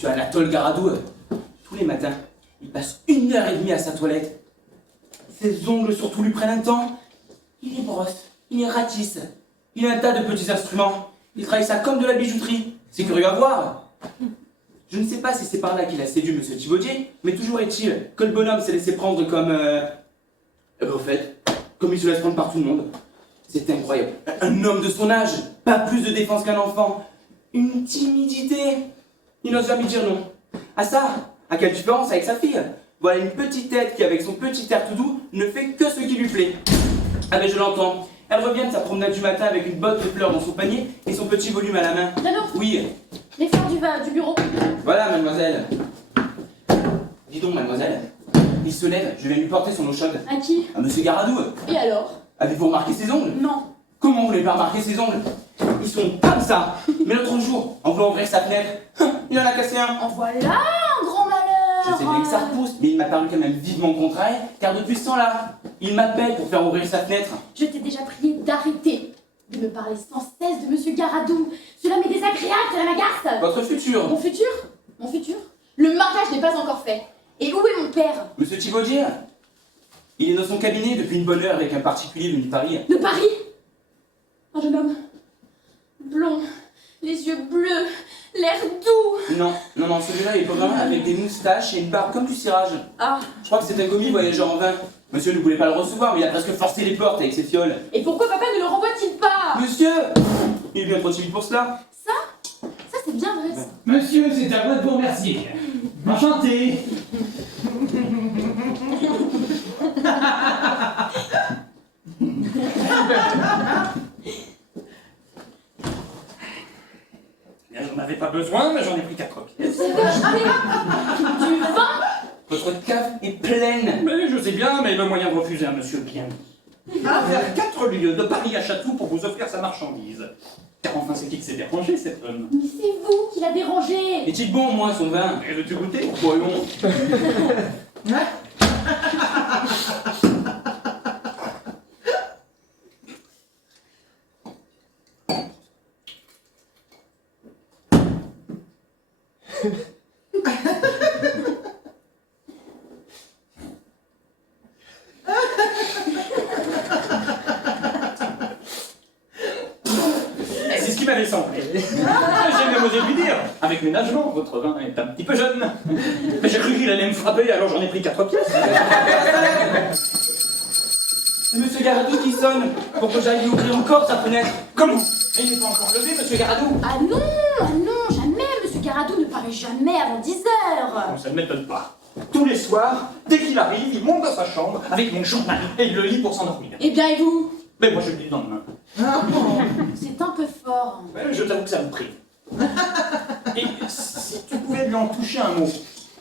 monsieur Anatole Garadou, tous les matins, il passe 1h30 à sa toilette. Ses ongles surtout lui prennent un temps. Il les brosse, il les ratisse. Il a un tas de petits instruments. Il travaille ça comme de la bijouterie. C'est curieux à voir. Je ne sais pas si c'est par là qu'il a séduit monsieur Thibaudier, mais toujours est-il que le bonhomme s'est laissé prendre comme... au fait, comme il se laisse prendre par tout le monde. C'est incroyable. Un homme de son âge, pas plus de défense qu'un enfant. Une timidité. Il n'ose jamais dire non. Ah ça, à quelle différence avec sa fille. Voilà une petite tête qui, avec son petit air tout doux, ne fait que ce qui lui plaît. Ah ben je l'entends. Elle revient de sa promenade du matin avec une botte de fleurs dans son panier et son petit volume à la main. Nanon. Oui. Les fleurs du bureau. Voilà, mademoiselle. Dis donc, mademoiselle. Il se lève, je vais lui porter son eau chaude. À qui? À monsieur Garadou. Et alors? Avez-vous remarqué ses ongles? Non. Comment vous n'avez pas remarqué ses ongles? Ils sont comme ça. Mais l'autre jour, en voulant ouvrir sa fenêtre, il en a cassé un. En voilà un grand malheur. Je sais bien que ça repousse, mais il m'a paru quand même vivement contraire, car depuis ce temps-là, il m'appelle pour faire ouvrir sa fenêtre. Je t'ai déjà prié d'arrêter de me parler sans cesse de monsieur Garadou. Cela m'est désagréable, cela m'agace. Votre futur. Mon futur? Mon futur? Le mariage n'est pas encore fait. Et où est mon père? Monsieur Thibaudier, il est dans son cabinet depuis une bonne heure avec un particulier venu de Paris. De Paris? Un jeune homme blond, les yeux bleus, l'air doux. Non, celui-là il est pas vraiment avec des moustaches et une barbe comme du cirage. Ah. Je crois que c'est un commis voyageur en vain. Monsieur ne voulait pas le recevoir, mais il a presque forcé les portes avec ses fioles. Et pourquoi papa ne le renvoie-t-il pas? Monsieur, il est bien trop timide pour cela. Ça c'est bien vrai ça. Monsieur, c'est à moi de vous remercier. Enchanté. J'en avais pas besoin, mais j'en ai pris 4 pièces. Du vin? Votre cave est pleine. Mais je sais bien, mais le moyen de refuser un monsieur bien. À faire 4 lieues de Paris à Chatou pour vous offrir sa marchandise. Car enfin, c'est qui s'est dérangé, cet homme? Mais c'est vous qui l'a dérangé. Est-il bon au moins son vin? Et veux-tu goûter? Voyons. C'est ce qui m'avait semblé. J'ai même osé lui dire, avec ménagement, votre vin est un petit peu jeune. Mais j'ai cru qu'il allait me frapper, alors j'en ai pris 4 pièces. C'est monsieur Garadou qui sonne pour que j'aille lui ouvrir encore sa fenêtre. Comment? Et il n'est pas encore levé, monsieur Garadou? Ah non, jamais. Monsieur Garadou ne paraît jamais avant 10 heures. Bon, ça ne m'étonne pas. Tous les soirs, dès qu'il arrive, il monte dans sa chambre avec mon journal et il le lit pour s'endormir. Eh bien, et vous? Mais moi je le lis dans le main. C'est un peu fort. Ouais, je t'avoue que ça me prive. Et si tu pouvais lui en toucher un mot,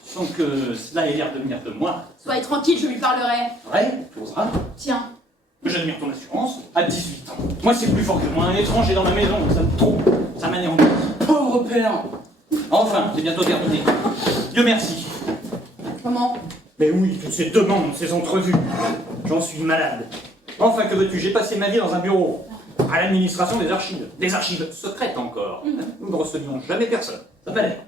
sans que cela ait l'air de venir de moi. Soyez tranquille, je lui parlerai. Vrai, tu oseras. Tiens. J'admire ton assurance, à 18 ans. Moi c'est plus fort que moi, un étranger dans ma maison, ça me trouble, ça m'anéantit. Pauvre père. Enfin, c'est bientôt terminé. Dieu merci. Comment? Mais oui, toutes ces demandes, ces entrevues. J'en suis malade. Enfin, que veux-tu, j'ai passé ma vie dans un bureau, à l'administration des archives. Des archives secrètes encore. Nous ne recevions jamais personne. Ça fallait.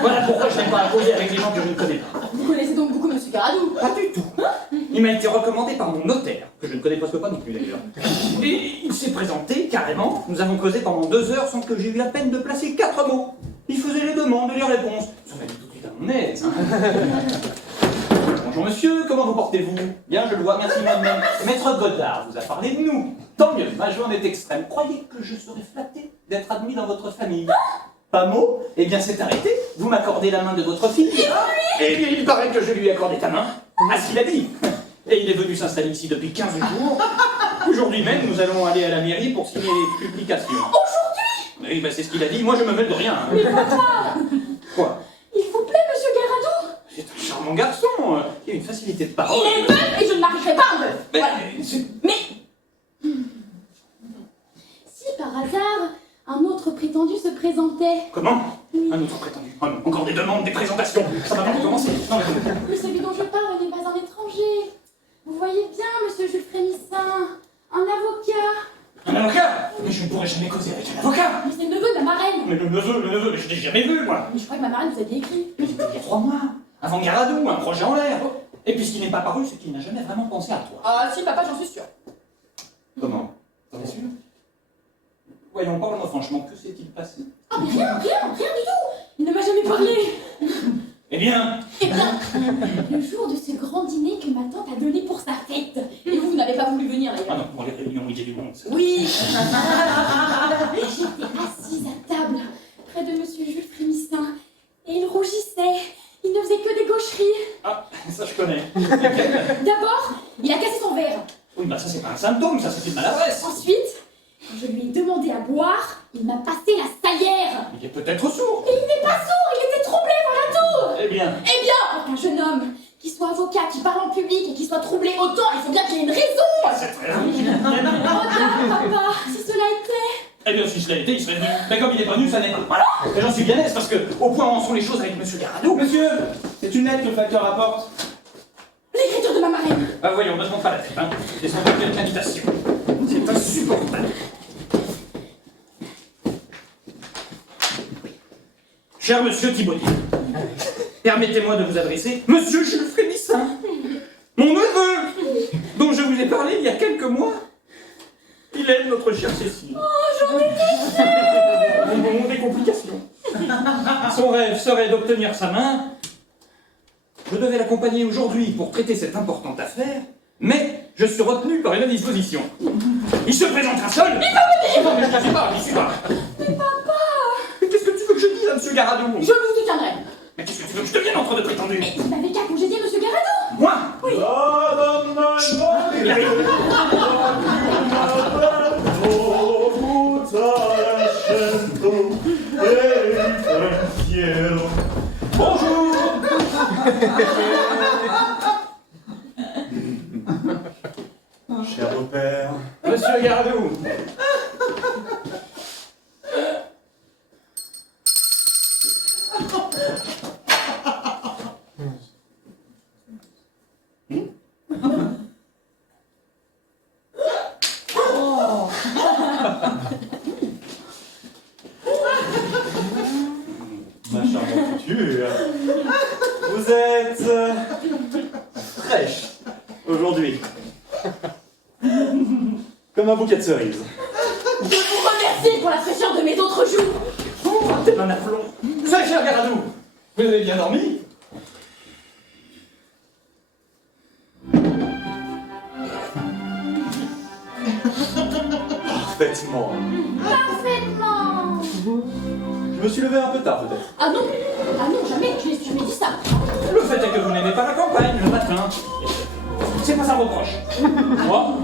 Voilà pourquoi je n'aime pas à causer avec les gens que je ne connais pas. Vous connaissez donc beaucoup monsieur Garadou? Pas du tout. Il m'a été recommandé par mon notaire, que je ne connais presque pas non plus d'ailleurs. Et il s'est présenté, carrément. Nous avons causé pendant 2 heures sans que j'ai eu la peine de placer 4 mots. Il faisait les demandes et les réponses. Ça m'a mis tout de suite à mon aise. Bonjour monsieur, comment vous portez-vous? Bien, je le vois, merci moi-même. Maître Godard vous a parlé de nous. Tant mieux, ma joie en est extrême. Croyez que je serais flatté d'être admis dans votre famille? Pas mot? Eh bien, c'est arrêté. Vous m'accordez la main de votre fille. Et il paraît que je lui ai accordé ta main. À ce qu'il a dit. Et il est venu s'installer ici depuis 15 jours. Aujourd'hui même, nous allons aller à la mairie pour signer les publications. Aujourd'hui? Oui, bah, c'est ce qu'il a dit. Moi, je me mêle de rien. Hein. Mais papa! Quoi? Il vous plaît, monsieur Garadou? C'est un charmant garçon. Il a une facilité de parole. Il est veuf et je ne marierai pas un veuf. Mais, Voilà. c'est- Mais... Si par hasard, un autre prétendu se présentait. Comment? Un autre prétendu. Oh non, encore des demandes, des présentations. Ça va pas recommencer. Non, mais... Mais celui dont je parle n'est pas un étranger. Vous voyez bien, monsieur Jules Frémissin, un avocat. Un avocat? Mais je ne pourrai jamais causer avec un avocat. Mais c'est le neveu de la marraine. mais le neveu, mais je l'ai jamais vu, moi. Mais je crois que ma marraine vous a dit écrit. Mais c'était il y a 3 mois. Avant Garadou, un projet en l'air. Et puis ce qui n'est pas paru, c'est qu'il n'a jamais vraiment pensé à toi. Ah si, papa, j'en suis sûre. Comment? T'en es sûr? Voyons, parle-moi franchement, que s'est-il passé? Ah mais rien du tout. Il ne m'a jamais parlé. Eh bien, Le jour de ce grand dîner que ma tante a donné pour sa fête. Et vous n'avez pas voulu venir ah d'ailleurs. non, pour les réunions, il y a du monde. Ça. Oui. J'étais assise à table, près de monsieur Jules Frémistin. Et il rougissait. Il ne faisait que des gaucheries. Ah, ça je connais. D'abord, il a cassé son verre. Oui, bah ça c'est pas un symptôme, ça c'est une maladresse. Ensuite, quand je lui ai demandé à boire, il m'a passé la saillère. Il est peut-être sourd. Et il n'est pas sourd, il était troublé, voilà tout. Eh bien, Pour qu'un jeune homme qui soit avocat, qui parle en public et qui soit troublé autant, il faut bien qu'il y ait une raison. c'est très long. Regarde, papa, si cela était... Eh bien, si cela était, il serait venu. Mais comme il n'est pas venu, ça n'est pas. Voilà. Et j'en suis bien aise parce que, au point où en sont les choses avec Monsieur Garadou. Monsieur, c'est une lettre que le facteur apporte. L'écriture de ma marraine. Ah, voyons, ne te montre pas la tête, hein. Et sans doute quelque invitation. C'est insupportable. Cher Monsieur Thibaudier, permettez-moi de vous adresser Monsieur Jules Frémissin, mon neveu, dont je vous ai parlé il y a quelques mois. Il aime notre chère Cécile. Oh, j'en étais Au moment des complications. Son rêve serait d'obtenir sa main. Je devais l'accompagner aujourd'hui pour traiter cette importante affaire, mais je suis retenu par une disposition. Il se présentera seul. Il va venir. Non, mais je ne sais pas, j'y suis pas. Mais papa. Mais qu'est-ce que tu veux que je dise à Monsieur Garadou? Je vous soutiendrai. Mais qu'est-ce que tu veux que je devienne entre deux prétendus? Mais vous n'avez qu'à congédier monsieur Garadou. Moi? Oui. Bonjour. Cher beau-père, Monsieur Garadou. ma charmante future, vous êtes fraîche aujourd'hui, comme un bouquet de cerises. Je vous remercie pour la fraîcheur de mes autres joues. Oh, t'es un aplomb. Ça, cher Garadou, vous avez bien dormi? Parfaitement. Parfaitement. Je me suis levé un peu tard peut-être. Ah non, jamais, je n'ai jamais dit ça. Le fait est que vous n'aimez pas la campagne le matin. C'est pas un reproche. Moi,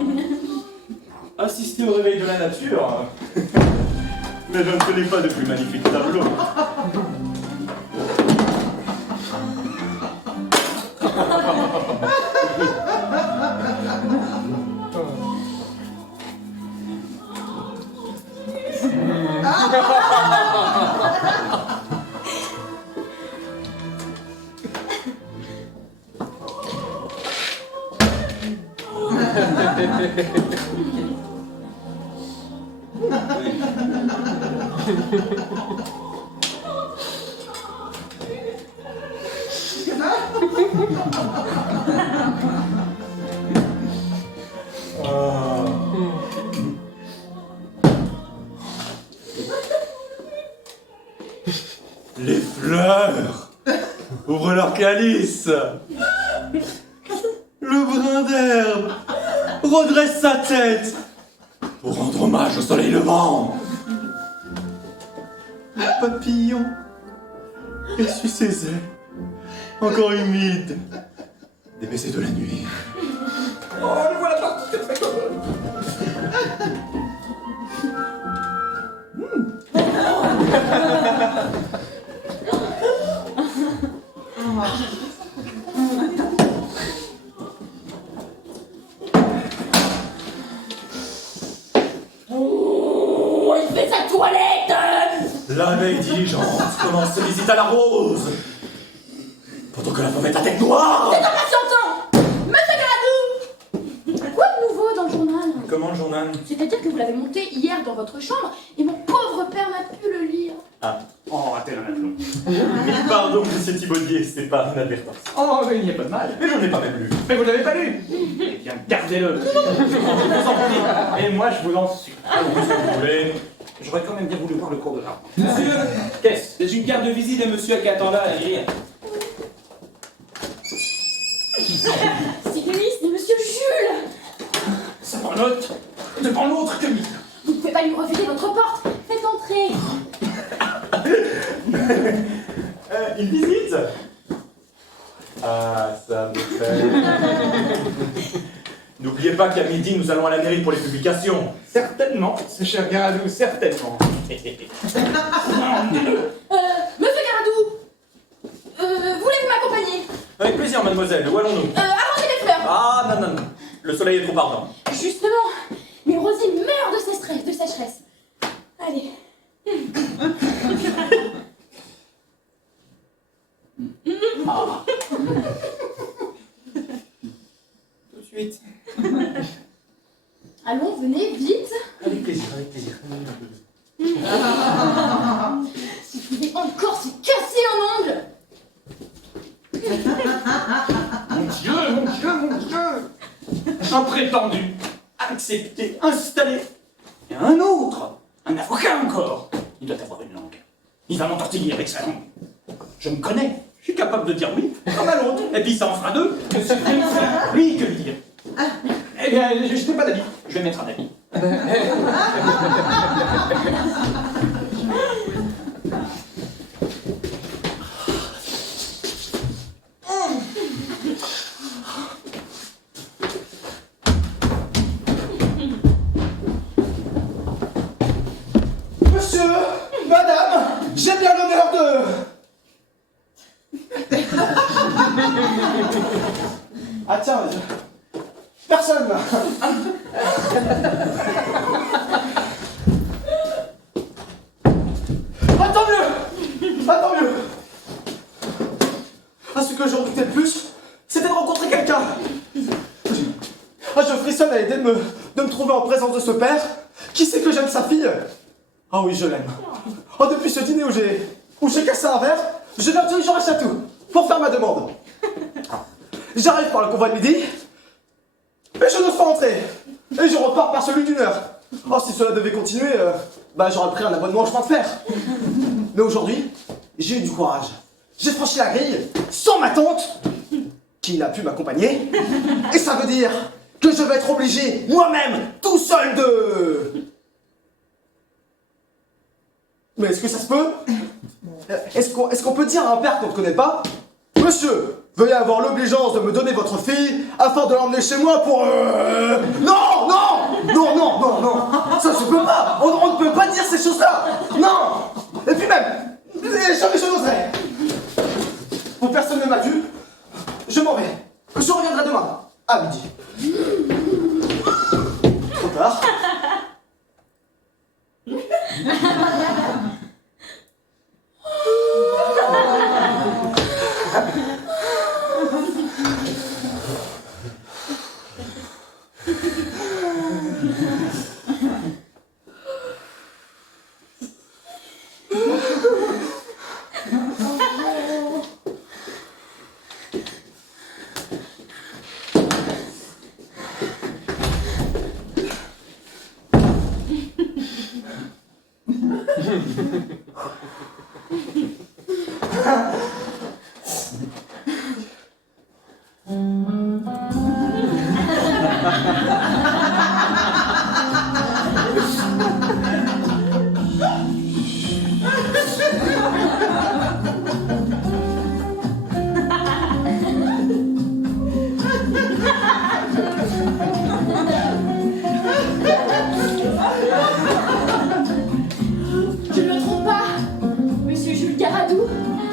assister au réveil de la nature. Mais je ne connais pas de plus magnifique tableau. Les fleurs ouvrent leur calice. Le brin d'herbe redresse sa tête pour rendre hommage au soleil levant. Le papillon essuie ses ailes, encore humides, des baisers de la nuit. Oh, le voilà parti, c'est très commode. Oh, il fait sa toilette. L'abeille diligente commence ses visites à la rose, pendant que la pomme est à tête noire. C'est impatientant. Monsieur Garadou. Quoi de nouveau dans le journal? Comment le journal? C'est-à-dire que vous l'avez monté hier dans votre chambre et mon pauvre père n'a pu le lire. Ah, Oh, raté un aplomb. pardon, monsieur Thibaudier, c'est pas inadvertance. Oh, mais il n'y a pas de mal. Mais je ne l'ai pas même lu. Mais vous ne l'avez pas lu. Eh bien, gardez-le. Je vous en prie. Et moi, je vous en supplie. Allons, si vous voulez. J'aurais quand même bien voulu voir le cours de l'art. Monsieur, Qu'est-ce? c'est une carte de visite de monsieur qui attend là à la grille. C'est lui, c'est Monsieur Jules. Ça prend note devant l'autre que lui. Vous ne pouvez pas lui refuser votre porte. Faites entrer. Une visite? Ah, ça me fait. N'oubliez pas qu'à midi, nous allons à la mairie pour les publications. Certainement, ce cher Garadou, certainement. Monsieur Garadou, voulez-vous m'accompagner? Avec plaisir, mademoiselle. Où allons-nous? Arrangez les fleurs. Ah, non, non, non. Le soleil est trop ardent. Justement, mais Rosie meurt de sécheresse. Allez. Ah. Tout de suite. Allons, venez, vite. Avec plaisir, avec plaisir. Si vous pouvez encore se casser un ongle. Mon Dieu, mon Dieu, mon Dieu! Un prétendu, accepté, installé. Et un autre, un avocat encore. Il doit avoir une langue. Il va m'entortiller avec sa langue. Je me connais, je suis capable de dire oui, comme à l'autre. Et puis ça en fera deux. Oui, que lui dire? Eh bien, je n'ai pas d'avis. Je vais mettre un avis. Monsieur, madame, j'ai bien l'honneur de... Ah tiens, personne là. Ah tant mieux. Ah tant mieux. Ah ce que je redoutais le plus, c'était de rencontrer quelqu'un. Ah je frissonne à l'idée de me trouver en présence de ce père. Qui sait que j'aime sa fille? Ah oui, je l'aime. Oh, depuis ce dîner où j'ai cassé un verre, je viens tous les jours à Château pour faire ma demande. J'arrive par le convoi de midi, mais je n'ose pas rentrer. Et je repars par celui d'une heure. Oh, si cela devait continuer, j'aurais pris un abonnement en chemin de fer. Mais aujourd'hui, j'ai eu du courage. J'ai franchi la grille sans ma tante, qui n'a pu m'accompagner. Et ça veut dire que je vais être obligé, moi-même, tout seul de... Mais est-ce que ça se peut? Est-ce qu'on peut dire à un père qu'on ne connaît pas: Monsieur, veuillez avoir l'obligeance de me donner votre fille afin de l'emmener chez moi pour... Non, non, non, non, non, non, ça se peut pas. On ne peut pas dire ces choses-là. Non. Et puis même, jamais je n'oserais. Pour personne ne m'a vu, je m'en vais. Je reviendrai demain, à midi. Trop tard. Je ne me trompe pas, Monsieur Jules Garadou.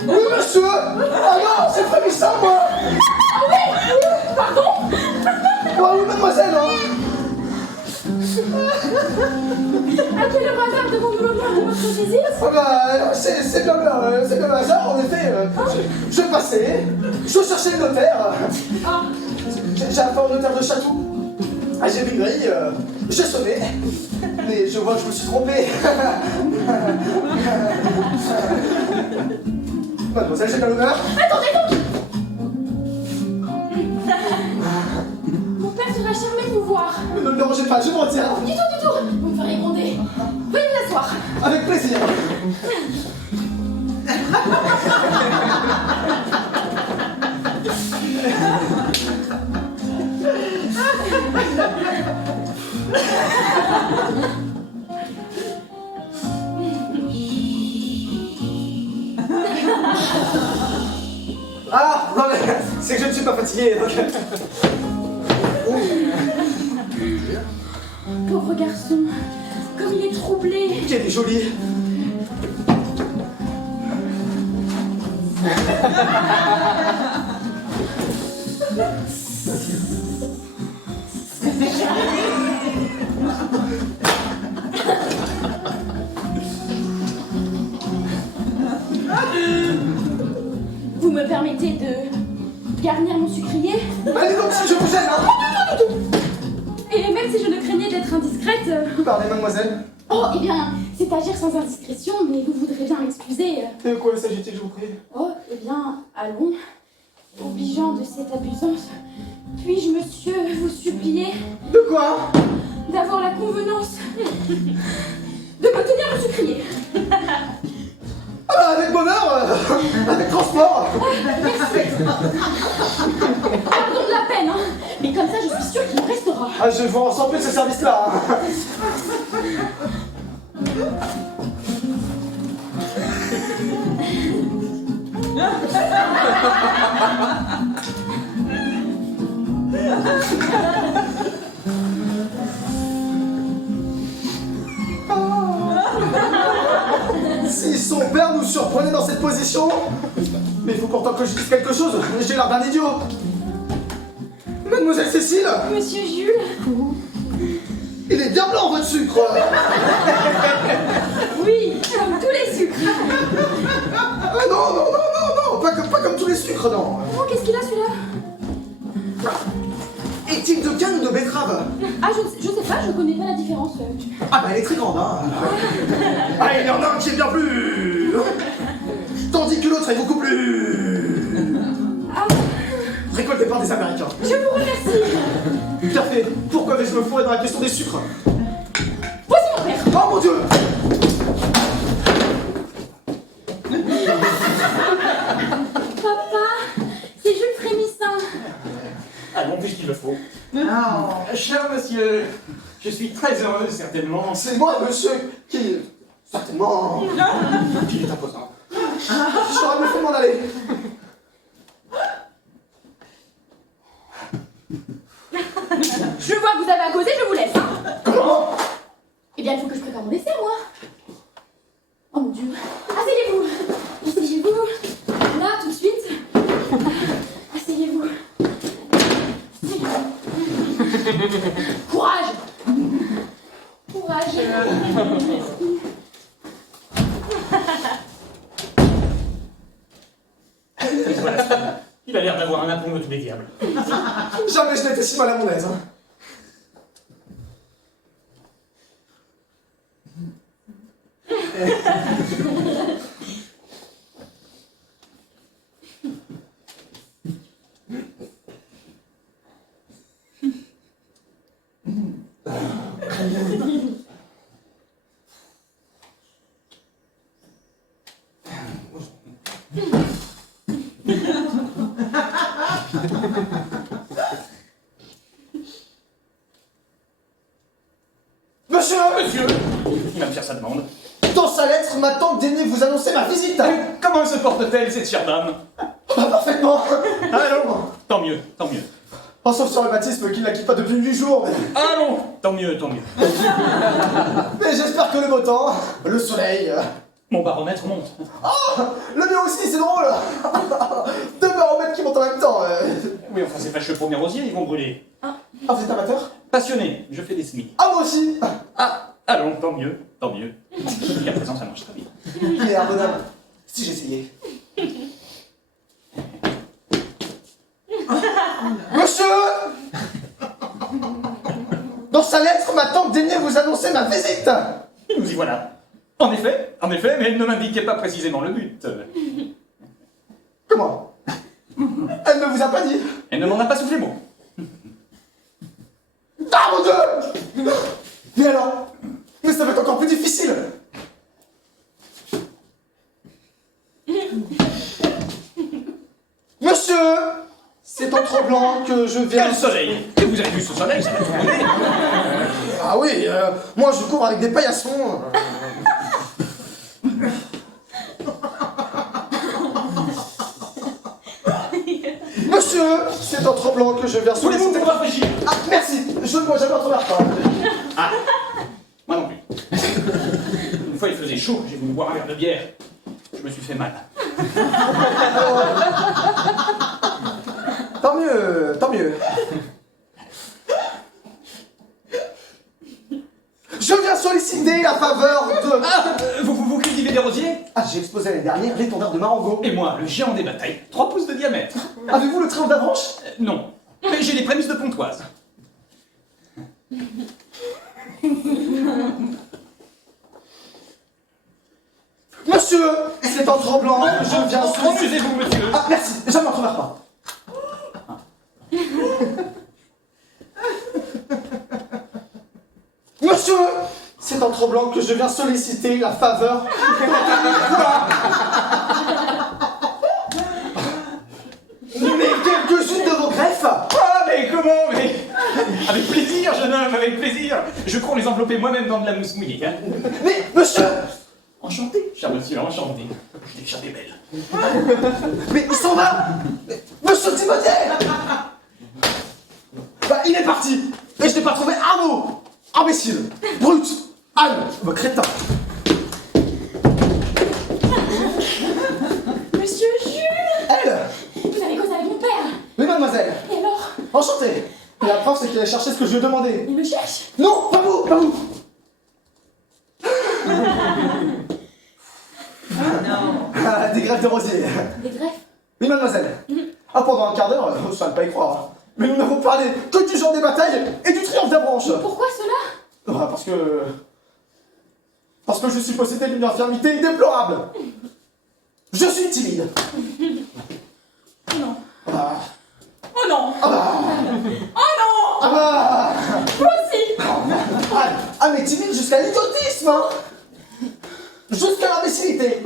Oui, monsieur. Ah non, c'est frémissant, moi. Ah oui. Pardon. Ah oui, mademoiselle, hein. À quel hasard devons-nous l'honneur de votre visite? Ah c'est bien le hasard, en effet. Je passais, je cherchais le notaire. Ah, J'ai affaire au notaire de Château. Ah, j'ai vu une grille, j'ai sonné. Mais je vois que je me suis trompé. Mademoiselle, j'ai bien l'honneur. Attendez donc. Mon père sera charmé de vous voir. Ne me dérangez pas, je me retire. Du tout. Vous me ferez gronder. Veuillez vous asseoir. Avec plaisir. Ah, non mais c'est que je ne suis pas fatigué, donc... Pauvre garçon, comme il est troublé. Qu'elle est jolie. Vous me permettez de garnir mon sucrier? Allez donc si je vous gêne, hein. Et même si je ne craignais d'être indiscrète... Parlez, mademoiselle. Oh, eh bien, c'est agir sans indiscrétion, mais vous voudrez bien m'excuser. De quoi s'agit-il, je vous prie? Oh, eh bien, allons. Obligeant de cette abusance, puis-je, monsieur, vous supplier De quoi? d'avoir la convenance de me tenir le sucrier? Ah, avec bonheur, avec transport. Pardon de la peine, hein, mais comme ça, je suis sûre qu'il me restera. Ah, je vous ressens plus de ce service-là. Hein. Si son père nous surprenait dans cette position... Mais il faut pourtant que je dise quelque chose, j'ai l'air d'un idiot. Mademoiselle Cécile, Monsieur Jules? il est bien blanc votre sucre. Oui, comme tous les sucres. Ah non, pas comme tous les sucres, non. Oh, qu'est-ce qu'il a celui-là? Est-il de canne ou de betterave? Ah, je sais pas, je connais pas la différence. Ah bah elle est très grande, hein. Ah, il y en a un qui est bien plus... Tandis que l'autre est beaucoup plus... Ah, Récolté par des Américains. je vous remercie. Bien fait. Pourquoi vais-je me fourrer dans la question des sucres? Voici mon père. Oh mon Dieu! Papa, c'est Jules Frémissin. Allons, puisqu'il le faut. Cher monsieur, je suis très heureux, certainement. C'est moi, monsieur, qui... Certainement... Qui est imposant. J'aurais mieux fait de m'en aller. Je vois que vous avez à causer, je vous laisse. Hein. Comment? Eh bien, il faut que je prépare mon dessert, moi. Oh mon Dieu. Asseyez-vous. Asseyez-vous. Là, tout de suite. Asseyez-vous. Courage. Courage. Voilà. Il a l'air d'avoir un aplomb de tous les diables. Jamais je n'étais si mal à mon aise. Hein. Monsieur, Il va me faire sa demande. dans sa lettre, ma tante daignait vous annoncer ma visite. Comment se porte-t-elle, cette chère dame? Ah, parfaitement. Allons, tant mieux, tant mieux. Oh, sauf sur le baptême qui ne la quitte pas depuis 8 jours. Allons, tant mieux, tant mieux. Mais j'espère que le beau temps, le soleil... Mon baromètre monte. Oh, le mien aussi, c'est drôle. Deux baromètres qui montent en même temps. Oui, enfin, c'est fâcheux pour mes rosiers, ils vont brûler. Ah, vous êtes amateur? Passionné, je fais des semis. Ah, moi aussi. Ah, allons, tant mieux, tant mieux. Jusqu'à présent, ça marche très bien. Il est abonnable. Si j'essayais. Monsieur! Dans sa lettre, ma tante daignait vous annoncer ma visite. Nous y voilà. En effet, mais elle ne m'indiquait pas précisément le but. Comment? Elle ne vous a pas dit? Elle ne m'en a pas soufflé mot. Ah mon Dieu! Mais alors? Mais ça va être encore plus difficile! Monsieur! C'est en tremblant que je viens... Quel soleil! Et vous avez vu ce soleil, ça va tout brûler. Ah oui, moi je cours avec des paillassons. Monsieur, c'est en tremblant que je viens Voulez-vous solliciter... vous rafraîchir? Ah, merci, je ne bois jamais en travers pas. Ah, moi non plus. Une fois il faisait chaud, j'ai voulu boire un verre de bière. Je me suis fait mal. Tant mieux, tant mieux. Je viens solliciter la faveur de... Ah, vous cultivez des rosiers? Ah, j'ai exposé l'année dernière l'étendard de Marengo. Et moi, le géant des batailles, 3 pouces de diamètre. Avez-vous le triomphe d'Avranches? Non, mais j'ai les prémices de Pontoise. Monsieur, c'est en tremblant que je viens solliciter... Excusez-vous, monsieur. Ah, merci, jamais en travers pas. Monsieur, c'est en tremblant que je viens solliciter la faveur... Mais quelques-unes de vos greffes. Ah, mais comment? Mais... Avec plaisir, jeune homme, avec plaisir. Je crois les envelopper moi-même dans de la mousse mouillée. Hein. Mais, monsieur... Enchanté, cher monsieur, enchanté. Je t'ai déjà des belles. Mais il s'en va. Monsieur Timothée. Bah, il est parti. Et je n'ai pas trouvé un mot. Imbécile, brute, âne, crétin. Monsieur Jules! Elle. Vous avez causé avec mon père! Oui, mademoiselle. Et alors? Enchanté. Et la preuve, c'est qu'il a cherché ce que je lui ai demandé. Il me cherche! Non, pas vous, pas vous. Ah, des greffes de rosier. Des greffes? Oui, mademoiselle. Ah, pendant un quart d'heure, ça ne pas y croire. Mais nous n'avons parlé que du genre des batailles et du triomphe d'Avranches. Pourquoi cela? Ah, parce que je suis possédé d'une infirmité déplorable. Je suis timide. Non. Ah, Oh non! ah bah, Oh non! ah bah. Moi aussi! Ah, mais timide jusqu'à l'idiotisme, hein. Jusqu'à l'imbécilité.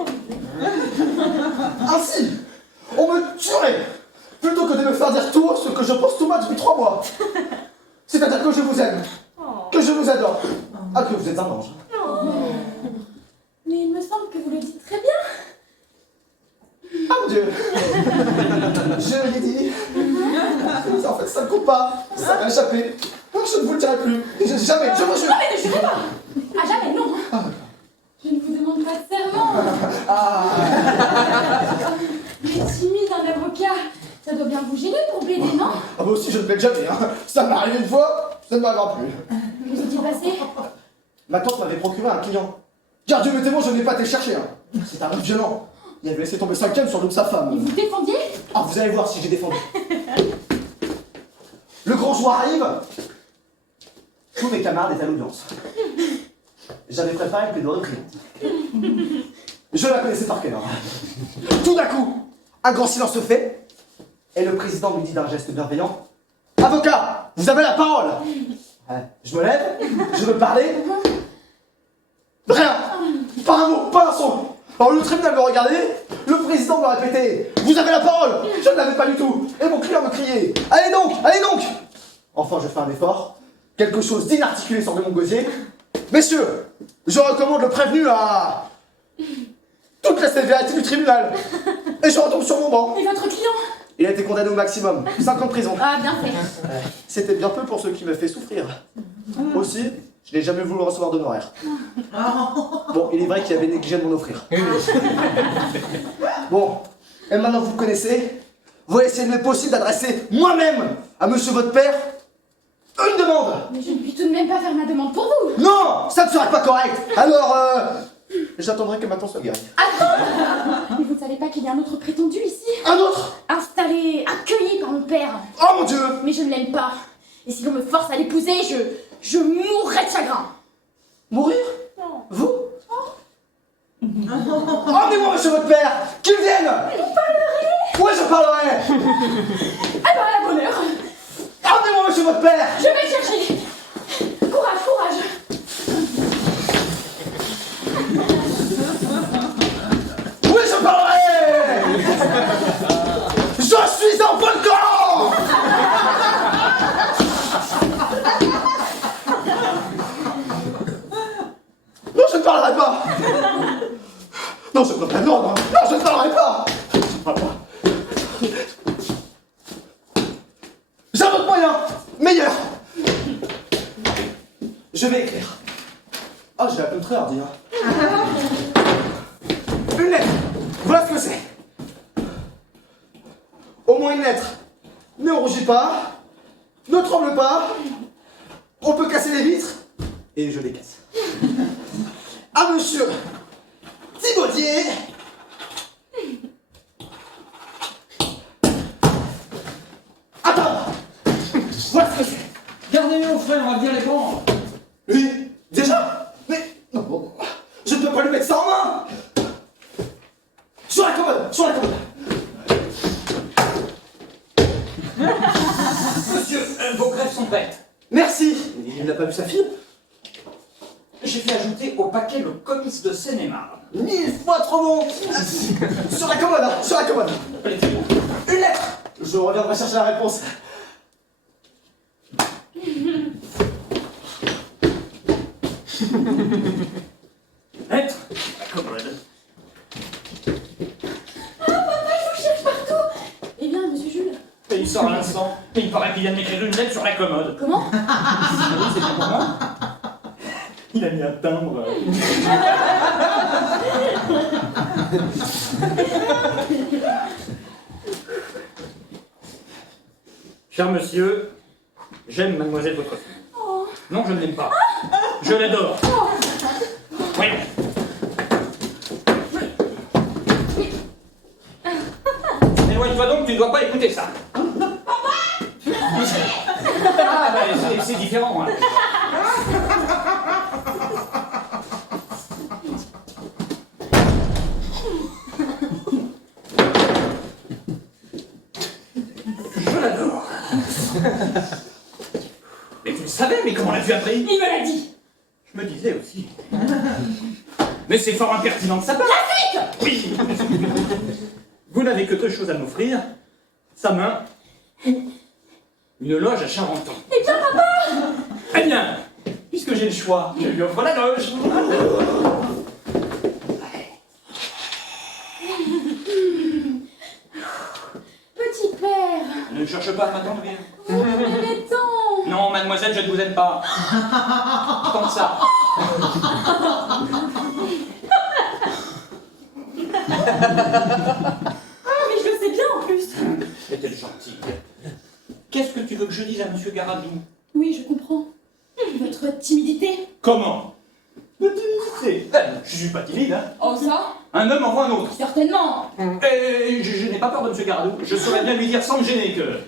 Ainsi, on me tuerait plutôt que de me faire dire tout haut ce que je pense tout bas depuis 3 mois. C'est-à-dire que je vous aime, que je vous adore. Ah, que vous êtes un ange. Mais il me semble que vous le dites très bien. Ah mon Dieu. Je l'ai dit. En fait, ça ne compte pas. Ça m'a échappé. Je ne vous le dirai plus. Jamais, je vous jure. Non mais ne jurez pas! À jamais, non! Je ne vous demande pas de serment! Mais timide, un avocat, ça doit bien vous gêner pour plaider, non? Ah, moi aussi, je ne plaide jamais. Hein. Ça m'est arrivé une fois, ça ne m'arrivera plus. Que s'est-il passé? Ma tante m'avait procuré un client. Car Dieu me témoin, je n'ai pas été le chercher. Hein. C'est un homme violent. Il avait laissé tomber 5e sur le dos de sa Et femme. vous défendiez? Ah, vous allez voir si j'ai défendu. Le grand jour arrive. Tous mes camarades étaient à l'audience. J'avais préparé une plaidoirie cliente. Je la connaissais par cœur. Tout d'un coup, un grand silence se fait. Et le président lui dit d'un geste bienveillant: Avocat, vous avez la parole. Je me lève, je veux parler. Rien. Pas un mot, pas un son. Alors le tribunal me regardait, le président me répétait: Vous avez la parole. Je ne l'avais pas du tout. Et mon client me criait: Allez donc, allez donc. Enfin, je fais un effort. Quelque chose d'inarticulé sort de mon gosier. Messieurs, je recommande le prévenu à toute la sévérité du tribunal. Et je retombe sur mon banc. Et votre client? Il a été condamné au maximum, 5 ans de prison. Ah, bien fait. C'était bien peu pour ceux qui me fait souffrir. Aussi, je n'ai jamais voulu recevoir d'honoraires. Bon, il est vrai qu'il avait négligé de m'en offrir. Bon, et maintenant vous connaissez, voyez s'il m'est possible d'adresser moi-même à monsieur votre père une demande. Mais je ne puis tout de même pas faire ma demande pour vous. Non, ça ne serait pas correct. Alors, j'attendrai que ma tante soit guérie. Attends! Mais vous ne savez pas qu'il y a un autre prétendu ici? Un autre? Installé, accueilli par mon père. Oh mon Dieu. Mais je ne l'aime pas. Et si l'on me force à l'épouser, je mourrai de chagrin. Mourir? Non. Vous? Emmenez-moi chez votre père. Qu'il vienne. Vous parlerez. Oui, je parlerai. Alors à la bonne heure. Emmenez-moi chez votre père. Je vais le chercher. Courage, courage. Oui, je parlerai. Je suis un volcan. Non, je ne parlerai pas. Non, je ne parlerai pas. Non, non, non, je ne parlerai pas. Je ne parlerai pas. J'ai un autre moyen, meilleur. Je vais écrire. Ah, j'ai un peu très hardi, hein. Une lettre. Voilà ce que c'est. Au moins une lettre. Ne rougis pas. Ne tremble pas. On peut casser les vitres. Et je les casse. À monsieur Thibaudier. Attends. Voilà ce que c'est. Gardez-les, frère, on va bien les prendre. Oui, déjà. Mais non, bon, je ne peux pas lui mettre ça en main. Sur la commode, sur la commode. Monsieur, vos greffes sont prêtes. Merci. Il n'a pas vu sa fille. J'ai fait ajouter au paquet le comice de Seine-et-Marne. 1000 fois trop bon. Sur la commode, hein, sur la commode. Une lettre. Je reviendrai chercher la réponse. Lettre. La commode. Je vous cherche partout. Eh bien, monsieur Jules. Et il sort à l'instant. Et il paraît qu'il vient de m'écrire une lettre sur la commode. Comment? C'est bien pour moi. Il a mis un timbre. Cher monsieur, j'aime mademoiselle votre fille. Oh. Non, je ne l'aime pas. Je l'adore. Voyons. Éloigne-toi donc, tu ne dois pas écouter ça. Ah, ben, c'est différent. Hein. Je l'adore. Mais vous le savez, mais comment l'as-tu appris? Il me l'a dit. Je me disais aussi. Mais c'est fort impertinent de sa part. Oui. Vous n'avez que deux choses à m'offrir. Sa main, une loge à Charenton. Eh bien, papa. Eh bien, puisque j'ai le choix, je lui offre la loge. Petit père. Ne cherche pas maintenant, bien. Vous m'aimez tant. Non, mademoiselle, je ne vous aime pas. Tant que ça. Ah, mais je le sais bien en plus. Est-elle gentille? Qu'est-ce que tu veux que je dise à monsieur Garadou? Oui, je comprends. Votre timidité. Comment? De timidité? Je suis pas timide, hein. Oh, ça? Un homme envoie un autre. Certainement. Et je n'ai pas peur de monsieur Garadou. Je saurais bien lui dire sans me gêner que...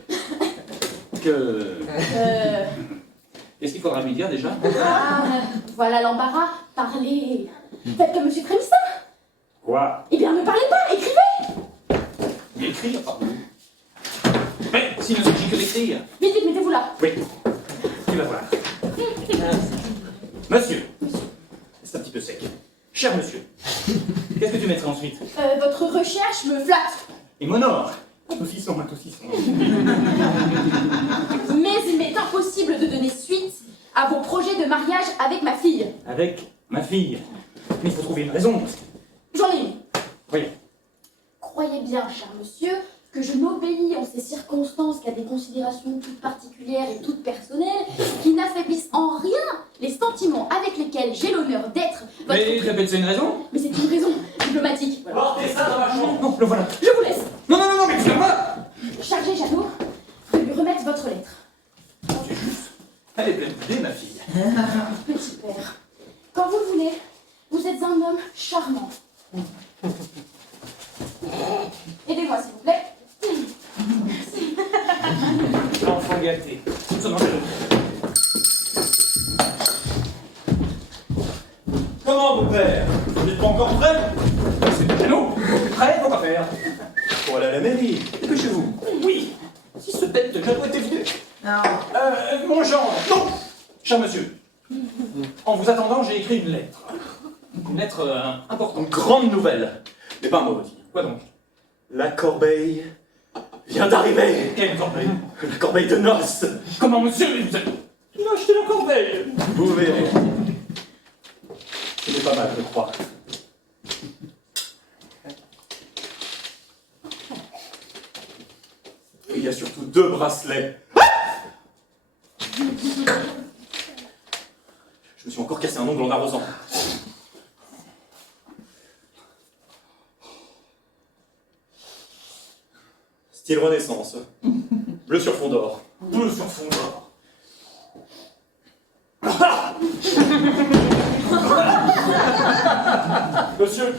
Qu'est-ce qu'il faudra lui dire déjà? Ah, voilà l'embarras. Parlez. Faites comme monsieur Frémissin. Quoi? Eh bien, ne parlez pas, écrivez. Écrire? Mais s'il ne s'agit que d'écrire. Vite, vite, mettez-vous là. Oui. Tu vas voir. Monsieur. C'est un petit peu sec. Cher monsieur. Qu'est-ce que tu mettrais ensuite? Votre recherche me flatte. Et mon or. Un saucisson, un saucisson. Mais il m'est impossible de donner suite à vos projets de mariage avec ma fille. Avec ma fille. Mais il faut trouver une raison. J'en ai une. Oui. Croyez bien, cher monsieur, que je n'obéis en ces circonstances qu'à des considérations toutes particulières et toutes personnelles qui n'affaiblissent en rien les sentiments avec lesquels j'ai l'honneur d'être votre... Mais tu appelles ça une raison? Mais c'est une raison diplomatique. Voilà. Portez ça dans ma chambre. Non, le voilà. Je vous laisse. Non, non, non, non, mais tu viens pas. Chargez Jeannot de lui remettre votre lettre. C'est juste. Elle est pleine d'idées, ma fille. Petit père, quand vous le voulez, vous êtes un homme charmant. Aidez-moi, s'il vous plaît. Merci. L'enfant gâté. Comment, mon père? Vous n'êtes pas encore prêt? C'est nous. Prêt, pourquoi faire? Pour aller à la mairie. Dépêchez-vous. Oui. Si ce bête de Jadot était venu. Non. Mon genre. Non. Cher monsieur. En vous attendant, j'ai écrit une lettre. Une lettre importante. Une grande nouvelle. Mais pas un mot, Gauthier. Quoi donc? La corbeille vient d'arriver. Quelle corbeille? La corbeille de noces. Comment, monsieur? Vous avez... Il a acheté la corbeille. Vous verrez. C'était pas mal, je crois. Il y a surtout 2 bracelets. Je me suis encore cassé un ongle en arrosant. Style Renaissance. Bleu sur fond d'or. Bleu sur fond d'or. Monsieur,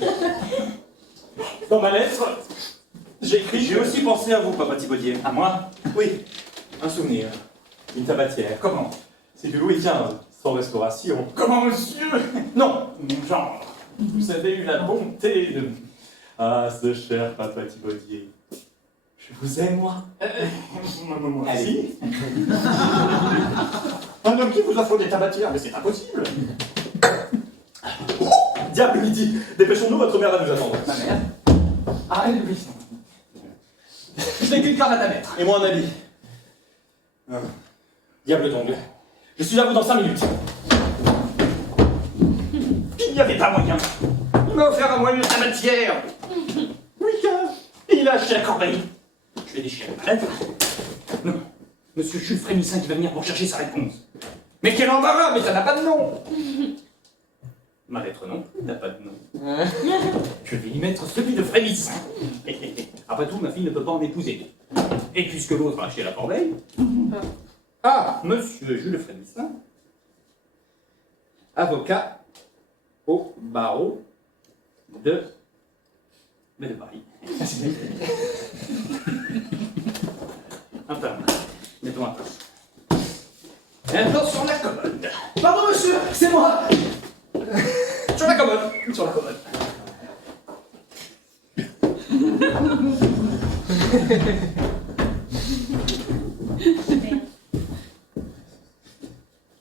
dans ma lettre, j'ai écrit... J'ai aussi pensé à vous, Papa Thibaudier. À moi? Oui, un souvenir. Une tabatière. Comment? C'est du Louis XV, sans restauration. Comment, monsieur? Non, Mon genre, vous avez eu la bonté de... ah, ce cher Papa Thibaudier. Je vous aime, moi. Moi Allez. Un homme qui vous offre des tabatières, mais c'est impossible. Diable midi, dépêchons-nous, votre mère va nous attendre. Ma mère? Ah, elle, oui. Je n'ai qu'une cravate à mettre. Et moi un habit. Ah. Diable d'ongle. Je suis à vous dans 5 minutes. Il n'y avait pas moyen. Il m'a offert à moi une tabatière. Oui, il a acheté la corbeille. Je vais déchirer ma lettre. Non, monsieur Jules Frémissin qui va venir pour chercher sa réponse. Mais quel embarras, mais ça n'a pas de nom. Ma lettre non plus n'a pas de nom. Je vais y mettre celui de Frémissin. Après tout, ma fille ne peut pas en épouser. Et puisque l'autre a acheté la corbeille... Ah, monsieur Jules Frémissin, avocat au barreau de Paris. Un peu. Mettons un peu. Et un peu sur la commode. Pardon, monsieur, c'est moi. Sur la commode. Sur la commode.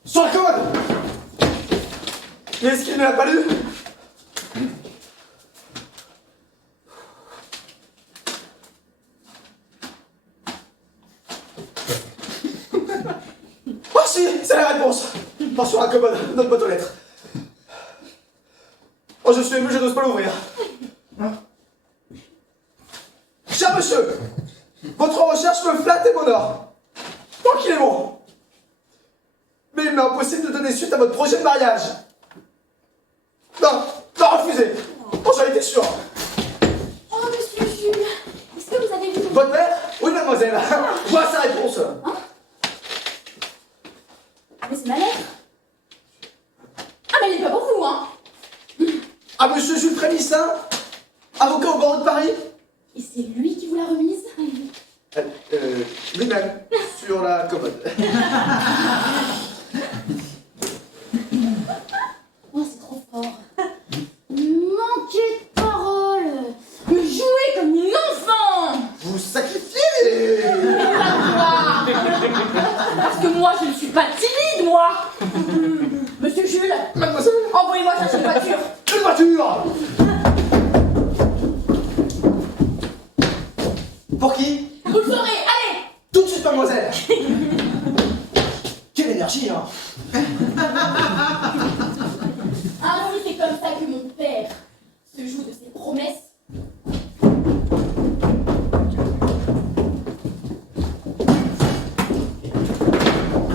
Sur la commode. Mais est-ce qu'il ne l'a pas lu? Oh si, c'est la réponse. Oh, sur la commode, notre boîte aux lettres. Oh, je suis ému, je n'ose pas l'ouvrir. Cher monsieur, votre recherche me flatte et m'honore. Tant qu'il est bon. Mais il m'est impossible de donner suite à votre projet de mariage. Non, non, refusez. Oh, j'en étais sûr. Oh, monsieur Jules, est-ce que vous avez vu... Votre mère? Oui, mademoiselle. Voilà sa réponse. Mais c'est ma lettre. Ah, mais elle n'est pas pour vous, hein. À monsieur Jules Frémissin, avocat au barreau de Paris? Et c'est lui qui vous l'a remise? Lui-même, sur la commode. Oh, c'est trop fort. Manquez de parole. Me jouer comme une enfant. Vous sacrifiez. Parce que moi, je ne suis pas timide, moi. Monsieur Jules, Mademoiselle, envoyez-moi chercher une voiture. une voiture. Pour qui? Vous le saurez, allez. Tout de suite, mademoiselle. Quelle énergie, hein. Ah oui, c'est comme ça que mon père se joue de ses promesses.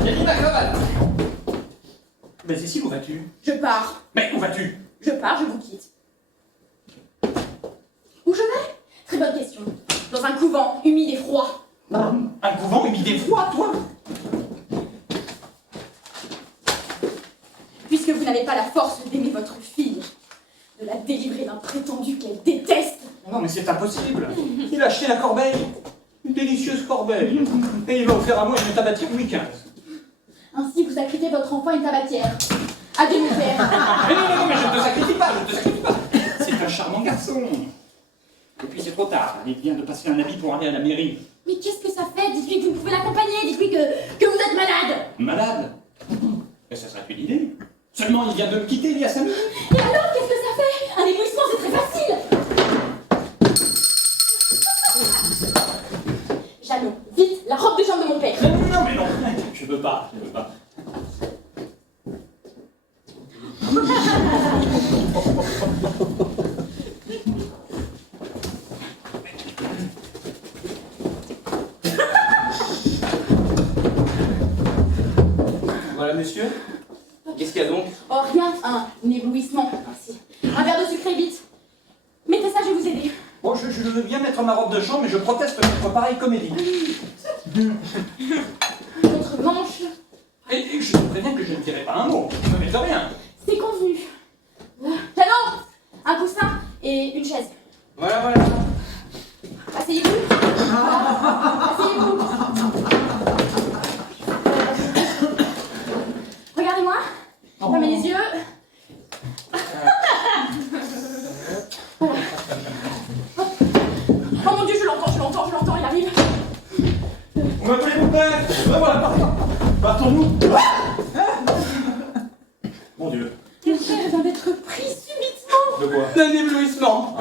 J'ai mis ma cravate. Mais ici, où vas-tu? Je pars. Mais où vas-tu? Je pars, je vous quitte. Où je vais? Très bonne question. Dans un couvent humide et froid. Un couvent humide et froid, toi? Puisque vous n'avez pas la force d'aimer votre fille, de la délivrer d'un prétendu qu'elle déteste. Non, mais c'est impossible. Il a acheté la corbeille. Une délicieuse corbeille. Et il va offrir à moi une tabatière Louis XV. Ainsi, vous sacrifiez votre enfant à une tabatière. Adieu, mon père. Mais non, mais je ne te sacrifie pas, je ne te sacrifie pas. C'est un charmant garçon. Et puis c'est trop tard, il vient de passer un habit pour aller à la mairie. Mais qu'est-ce que ça fait? Dites-lui que vous pouvez l'accompagner, dites-lui que vous êtes malade. Malade? Et ça serait une idée. Seulement, il vient de me quitter il y a 5 minutes. Et alors, qu'est-ce que ça fait? Un éblouissement, c'est très facile. Jeannot, vite, la robe de chambre de mon père. Non, mais non, je veux pas, je veux pas. Voilà, monsieur. Qu'est-ce qu'il y a donc? Oh, rien, un éblouissement. Ainsi. Un verre de sucré, vite. Mettez ça, je vais vous aider. Bon, je veux bien mettre ma robe de chambre, mais je proteste contre pareille comédie. Votre manche, Et je te préviens que je ne dirai pas un mot. Je ne mets de rien. c'est convenu. Jeannot, un coussin et une chaise. Voilà. Asseyez-vous. Asseyez-vous. Regardez-moi. Fermez les yeux. Voilà. Oh mon Dieu, je l'entends, il arrive. On va appeler mon père. Voilà, partons-nous. Mon Dieu. Mon père vient d'être pris subitement. De quoi? Un éblouissement.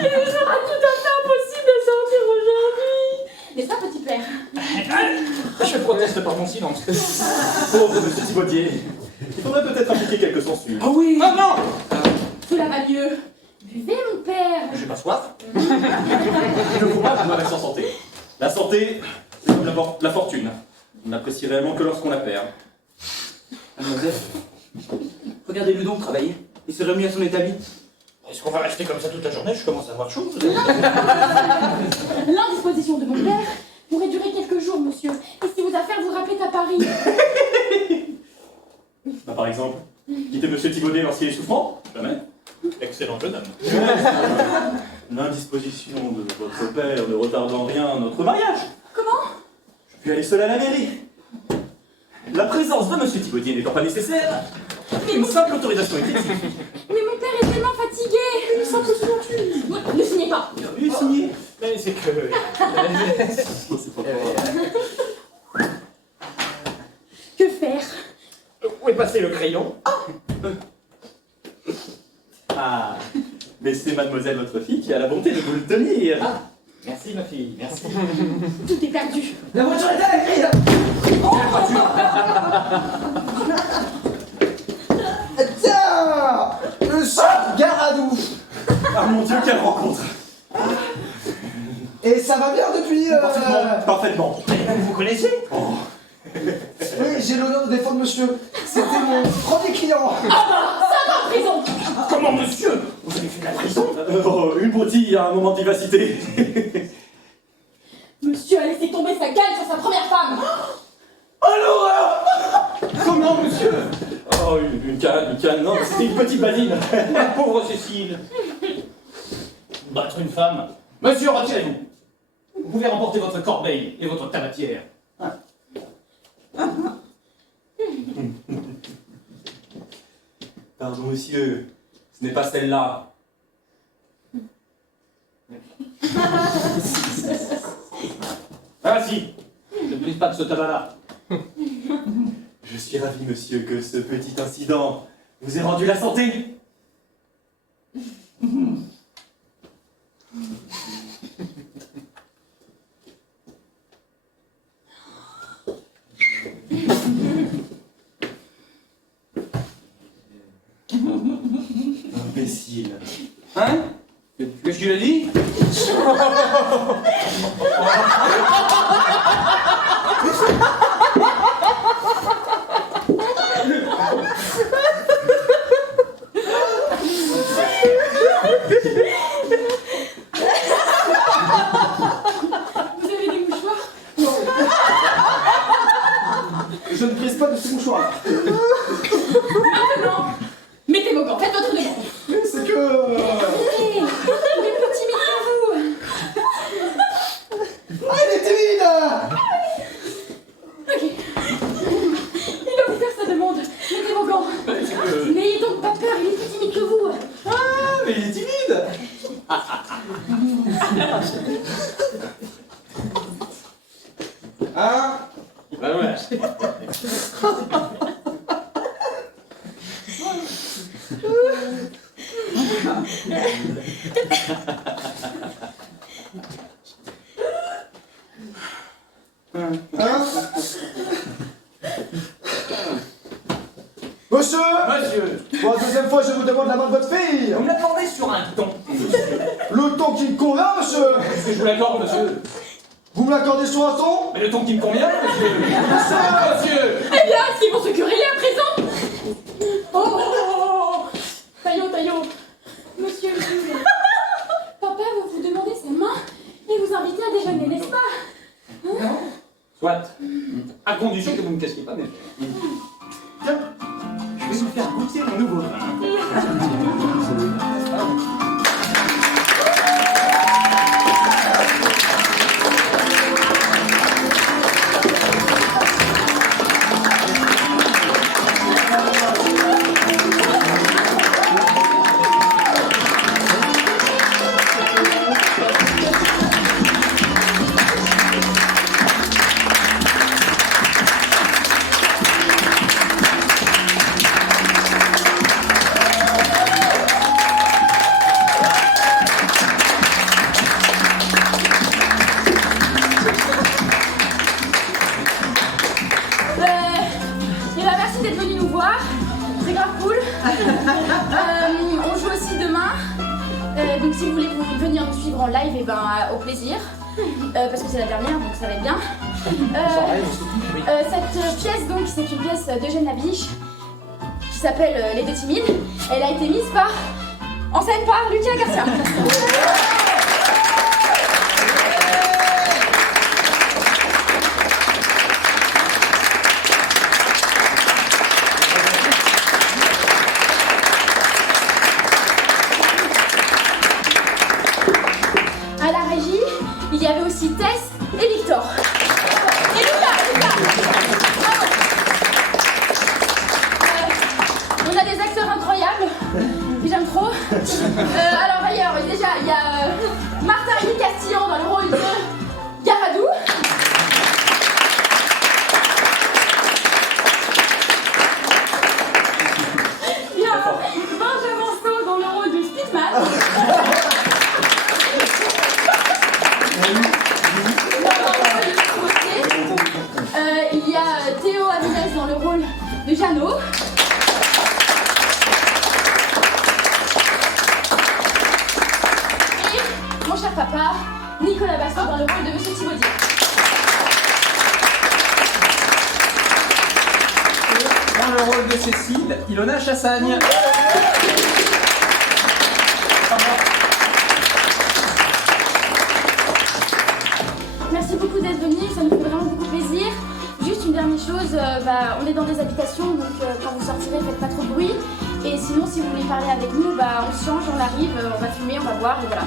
Il nous sera tout à fait impossible de sortir aujourd'hui. N'est-ce pas, petit père? Je proteste par mon silence. Pauvre monsieur Thibaudier. Il faudrait peut-être appliquer quelques censures. Ah oui. Ah non! Cela va mieux. Buvez, mon père. J'ai pas soif. Le courage doit rester en santé. La santé, c'est comme la fortune. On n'apprécie réellement que lorsqu'on la perd. Mademoiselle, regardez-le donc travailler. Il s'est remis à son établi. Est-ce qu'on va rester comme ça toute la journée? Je commence à voir chaud. L'indisposition de mon père pourrait durer quelques jours, monsieur. Et si vos affaires vous rappellent à Paris? Bah, par exemple, quitter monsieur Thibaudet lorsqu'il est souffrant? Jamais. Excellent jeune homme. L'indisposition de votre père ne retarde en rien notre mariage. Comment? Je puis aller seul à la mairie. La présence de monsieur Thibaudier n'étant pas nécessaire, une simple autorisation est ici. Mais mon père est tellement fatigué. Une simple signature. Ne signez pas. Oui, signé. Mais c'est que... C'est pas grave. Que faire? Où est passé le crayon? Ah, mais c'est mademoiselle votre fille qui a la bonté de vous le tenir. Ah, merci ma fille, merci. Tout est perdu. La voiture est à la grille. Tiens, le chat Garadou. Ah mon Dieu, quelle rencontre. Et ça va bien depuis... Parfaitement. Vous vous connaissez? Oui, j'ai l'honneur de défendre monsieur. C'était mon premier client. En prison. Comment monsieur? Vous avez fait de la prison? Une broutille à un moment de vivacité. Monsieur a laissé tomber sa canne sur sa première femme. Oh l'horreur. Comment monsieur? Oh, une canne, non, c'était une petite badine. Ma pauvre Cécile. Battre une femme? Monsieur, retirez-vous. Vous pouvez remporter votre corbeille et votre tabatière. Pardon monsieur, ce n'est pas celle-là. Ah si, ne prise pas de ce tabac-là. Je suis ravi monsieur que ce petit incident vous ait rendu la santé. Imbécile. Hein? Qu'est-ce qu'il a dit? Vous avez des mouchoirs? Je ne prise pas de ce mouchoir. Maintenant, mettez vos gants, faites votre devoir. C'est que... Hey, mes petits micros, vous. Hein? Ben ouais. Hein? Monsieur! Monsieur, Pour la deuxième fois, je vous demande la main de votre fille! vous me l'accordez sur un ton. Le ton qui me convient, monsieur! Est-ce que je vous l'accorde, monsieur? Vous me l'accordez sur un ton? Mais le ton qui me convient, monsieur. Monsieur! Eh bien, est-ce qu'ils vont se quereller à présent? Oh, Taillot, monsieur, papa va vous demander sa main et vous inviter à déjeuner, n'est-ce pas? Soit. À condition que vous ne me cassiez pas mes fesses. Tiens, je vais vous faire goûter mon nouveau vin. Eh ben, merci d'être venu nous voir. C'est grave cool. On joue aussi demain. Donc si vous voulez venir nous suivre en live, et ben au plaisir. Parce que c'est la dernière, donc ça va être bien. Cette pièce, donc, c'est une pièce d'Eugène Labiche qui s'appelle Les Deux Timides. Elle a été mise en scène par Lucas Garcia. À la régie, il y avait aussi Tess et Victor. Et Lucas. Bravo. On a des acteurs incroyables, que j'aime trop. Alors ailleurs, déjà, il y a Martha Rémy Castillon dans le rôle de Garadou. Il y a Benjamin Saut dans le rôle de Speedman. Il y a Théo Avilés dans le rôle de Jeannot. Et mon cher papa, Nicolas Basson dans le rôle de Monsieur Thibaudier. Dans le rôle de Cécile, Ilona Chassagne. Merci beaucoup d'être venu, ça nous fait vraiment beaucoup plaisir. Juste une dernière chose, on est dans des habitations, donc quand vous sortirez, faites pas trop de bruit. Et sinon, si vous voulez parler avec nous, on se change, on arrive, on va fumer, on va boire, et voilà.